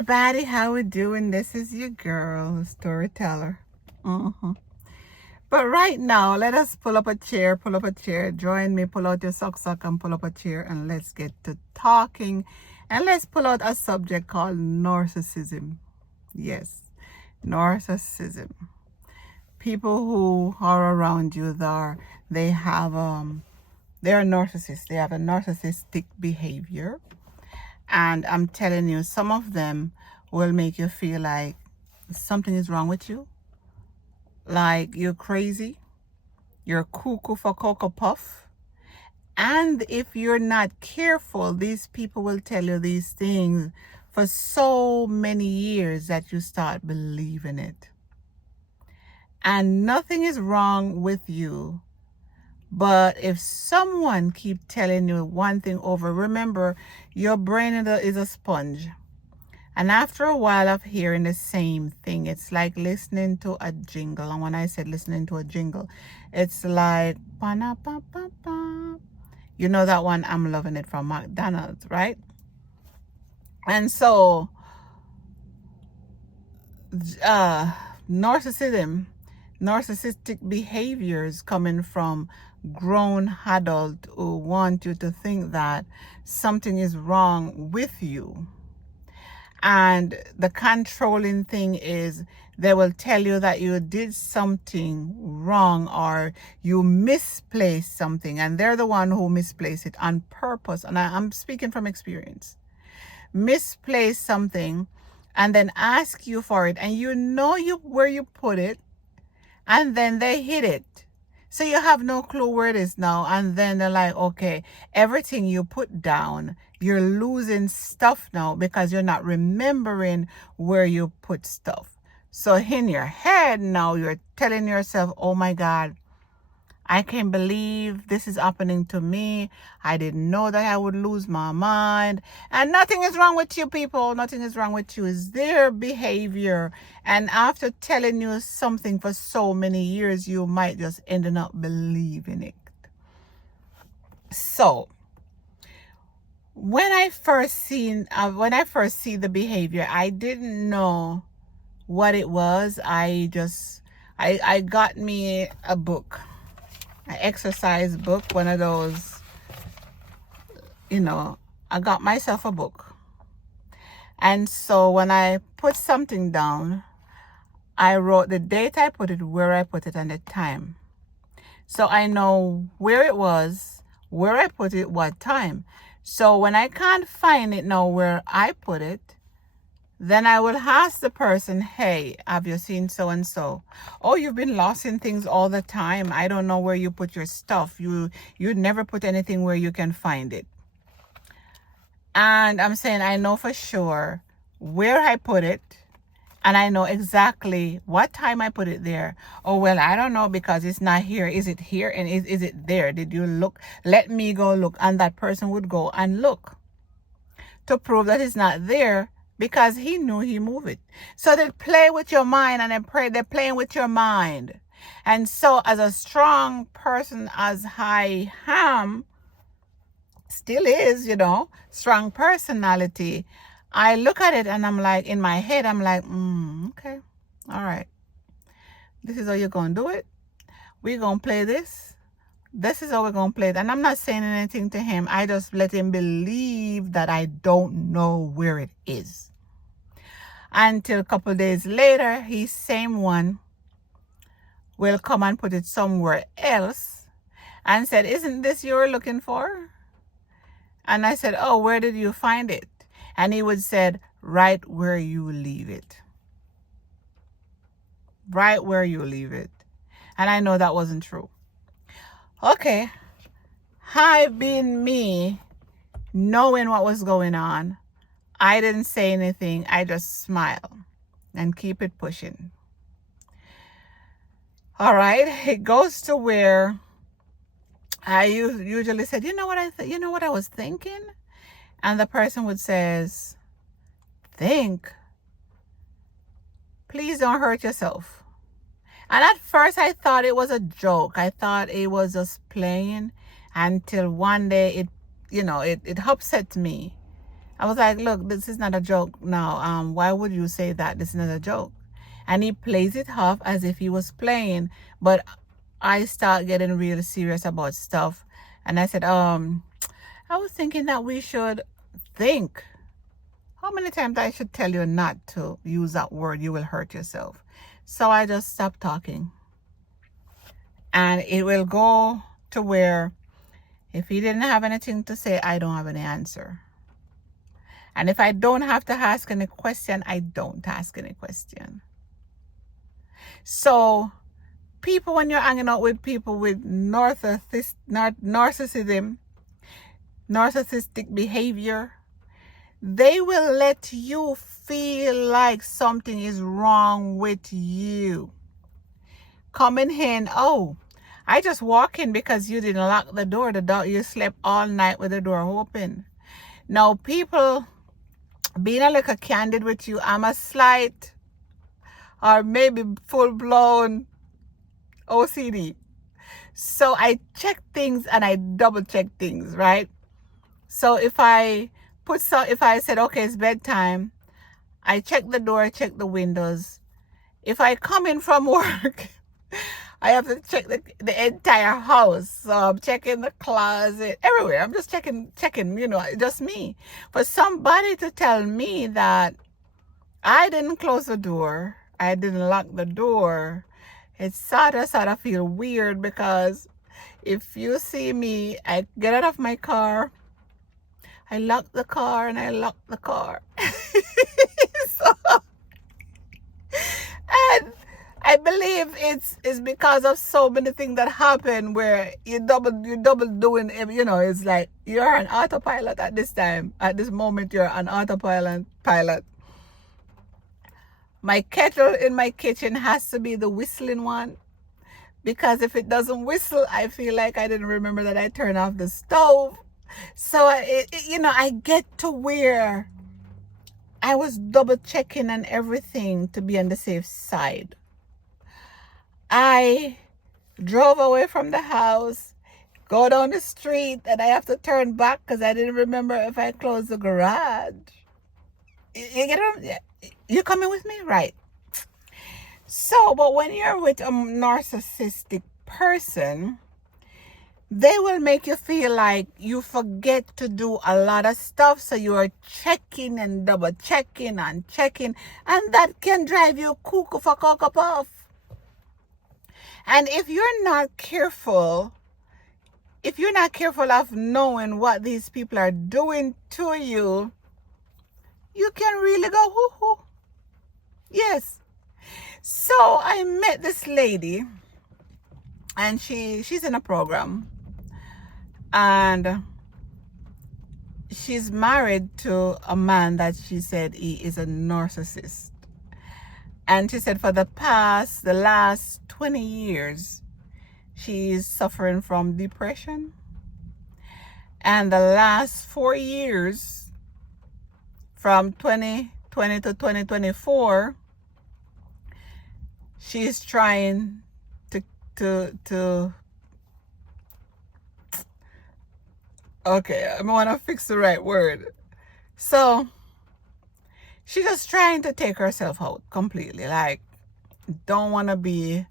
everybody, how we doing? This is your girl, the storyteller. But right now, let us pull up a chair, join me, pull out your sock and pull up a chair, and let's get to talking. And let's pull out a subject called narcissism. Yes, narcissism. People who are around you, they are narcissists. They have a narcissistic behavior. And I'm telling you, some of them will make you feel like something is wrong with you. Like you're crazy. You're cuckoo for Cocoa Puff. And if you're not careful, these people will tell you these things for so many years that you start believing it. And nothing is wrong with you. But if someone keep telling you one thing over, remember, your brain is a sponge. And after a while of hearing the same thing, it's like listening to a jingle. And when I said listening to a jingle, it's like, pa-na-pa-pa-pa. You know that one, I'm loving it, from McDonald's, right? And so, narcissistic behaviors coming from grown adult who want you to think that something is wrong with you. And the controlling thing is they will tell you that you did something wrong or you misplaced something, and they're the one who misplaced it on purpose. And I'm speaking from experience. Misplace something and then ask you for it, and you know where you put it, and then they hid it. So you have no clue where it is now. And then they're like, okay, everything you put down, you're losing stuff now because you're not remembering where you put stuff. So in your head now, you're telling yourself, oh my God, I can't believe this is happening to me. I didn't know that I would lose my mind. And nothing is wrong with you, people. Nothing is wrong with you. It's their behavior. And after telling you something for so many years, you might just end up believing it. So, when I first see the behavior, I didn't know what it was. I got me a book. An exercise book, one of those, I got myself a book. And so when I put something down, I wrote the date I put it, where I put it, and the time. So I know where it was, where I put it, what time. So when I can't find it now where I put it, then I will ask the person, hey, have you seen so-and-so? Oh, you've been lost in things all the time. I don't know where you put your stuff. You never put anything where you can find it. And I'm saying, I know for sure where I put it. And I know exactly what time I put it there. Oh, well, I don't know because it's not here. Is it here? And is it there? Did you look? Let me go look. And that person would go and look to prove that it's not there, because he knew he moved it. So they play with your mind, and they're playing with your mind. And so as a strong person, as I am, still is, strong personality, I look at it and I'm like, in my head, I'm like, okay, all right. This is how you're going to do it. We're going to play this. This is how we're going to play it. And I'm not saying anything to him. I just let him believe that I don't know where it is. Until a couple of days later, his same one will come and put it somewhere else and said, isn't this you were looking for? And I said, oh, where did you find it? And he would said, right where you leave it. Right where you leave it. And I know that wasn't true. Okay. I being me, knowing what was going on, I didn't say anything. I just smile and keep it pushing. All right. It goes to where I usually said, you know what I was thinking? And the person would says, think. Please don't hurt yourself. And at first I thought it was a joke. I thought it was just playing, until one day it upset me. I was like, look, this is not a joke now. Why would you say that? This is not a joke. And he plays it off as if he was playing. But I start getting really serious about stuff. And I said, I was thinking that we should think. How many times I should tell you not to use that word? You will hurt yourself. So I just stopped talking. And it will go to where if he didn't have anything to say, I don't have any answer. And if I don't have to ask any question, I don't ask any question. So people, when you're hanging out with people with narcissism, narcissistic behavior, they will let you feel like something is wrong with you. Coming in, oh, I just walk in because you didn't lock the door. You slept all night with the door open. Now, people being a little candid with you, I'm a slight or maybe full-blown OCD. So I check things and I double check things, right? So if I said, okay, it's bedtime, I check the door, I check the windows. If I come in from work, I have to check the entire house. So I'm checking the closet, everywhere. I'm just checking, just me. For somebody to tell me that I didn't close the door, I didn't lock the door, it sort of feel weird, because if you see me, I get out of my car, I lock the car and I lock the car. So, and I believe it's because of so many things that happen where you double doing, it's like you're an autopilot at this time. At this moment, you're an autopilot. My kettle in my kitchen has to be the whistling one, because if it doesn't whistle, I feel like I didn't remember that I turned off the stove. So I get to where I was double checking and everything to be on the safe side. I drove away from the house, go down the street, and I have to turn back because I didn't remember if I closed the garage. You get it? You coming with me? Right. So, but when you're with a narcissistic person, they will make you feel like you forget to do a lot of stuff. So you are checking and double checking and checking. And that can drive you cuckoo for cocoa puff. And if you're not careful of knowing what these people are doing to you, you can really go hoo-hoo. Yes. So I met this lady, and she's in a program, and she's married to a man that she said he is a narcissist. And she said for the last 20 years, she is suffering from depression. And the last 4 years, from 2020 to 2024, she's trying to okay, I want to fix the right word. So she's just trying to take herself out completely, like don't want to be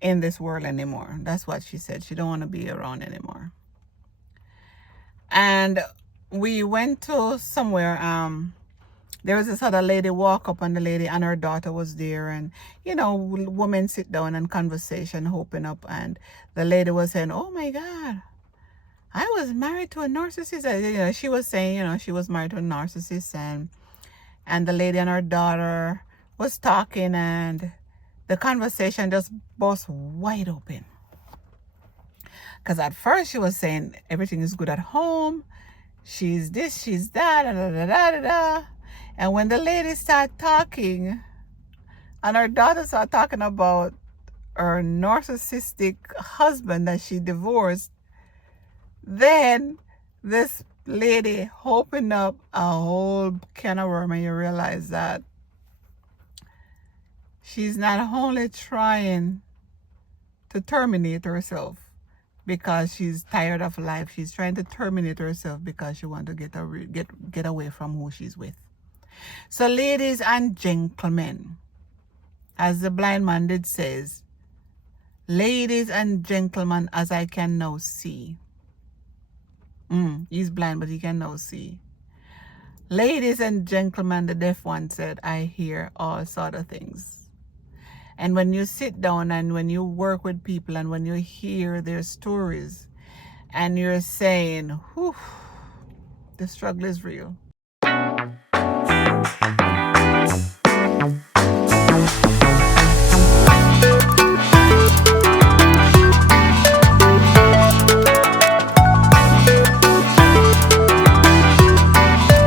in this world anymore. That's what she said. She don't want to be around anymore. And we went to somewhere, there was this other lady walk up, and the lady and her daughter was there, and women sit down and conversation open up, and the lady was saying, oh my God, I was married to a narcissist. She was saying, she was married to a narcissist, and the lady and her daughter was talking, and the conversation just burst wide open. Because at first she was saying everything is good at home, she's this, she's that, da. And when the lady started talking, and her daughter started talking about her narcissistic husband that she divorced, then this lady opened up a whole can of worms, and you realize that she's not only trying to terminate herself, because she's tired of life. She's trying to terminate herself because she wants to get away from who she's with. So ladies and gentlemen, as the blind man did says, ladies and gentlemen, as I can now see. He's blind, but he can now see. Ladies and gentlemen, the deaf one said, I hear all sort of things. And when you sit down and when you work with people and when you hear their stories and you're saying, whew, the struggle is real.